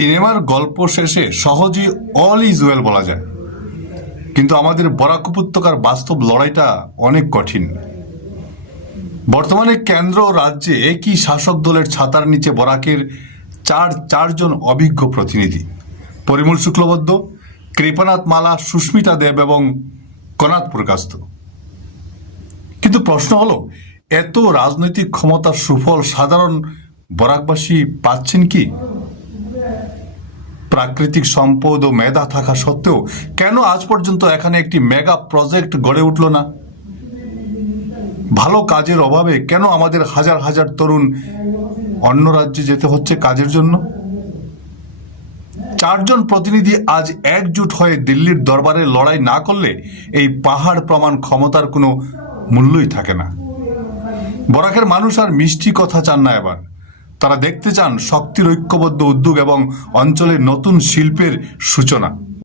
সিনেমার গল্প শেষে সহজেই অল ইজ ওয়েল বলা যায়, কিন্তু আমাদের বরাক উপত্যকার বাস্তব লড়াইটা অনেক কঠিন। বর্তমানে কেন্দ্র ও রাজ্যে একই শাসক দলের ছাতার নিচে বরাকের চারজন অভিজ্ঞ প্রতিনিধি: পরিমল শুক্লবৈদ্য, কৃপানাথ মালা, সুস্মিতা দেব এবং কনাথ প্রকাশত। কিন্তু প্রশ্ন হলো, এত রাজনৈতিক ক্ষমতার সুফল সাধারণ বরাকবাসী পাচ্ছেন কি? প্রাকৃতিক সম্পদ ও মেধা থাকা সত্ত্বেও কেন আজ পর্যন্ত এখানে একটি মেগা প্রজেক্ট গড়ে উঠল না? ভালো কাজের অভাবে কেন আমাদের হাজার হাজার তরুণ অন্য রাজ্যে যেতে হচ্ছে কাজের জন্য? চারজন প্রতিনিধি আজ একজোট হয়ে দিল্লির দরবারে লড়াই না করলে এই পাহাড় প্রমাণ ক্ষমতার কোনো মূল্যই থাকে না। বরাকের মানুষ আর মিষ্টি কথা চান না এবার, তারা দেখতে চান শক্তির ঐক্যবদ্ধ উদ্যোগ এবং অঞ্চলের নতুন শিল্পের সূচনা।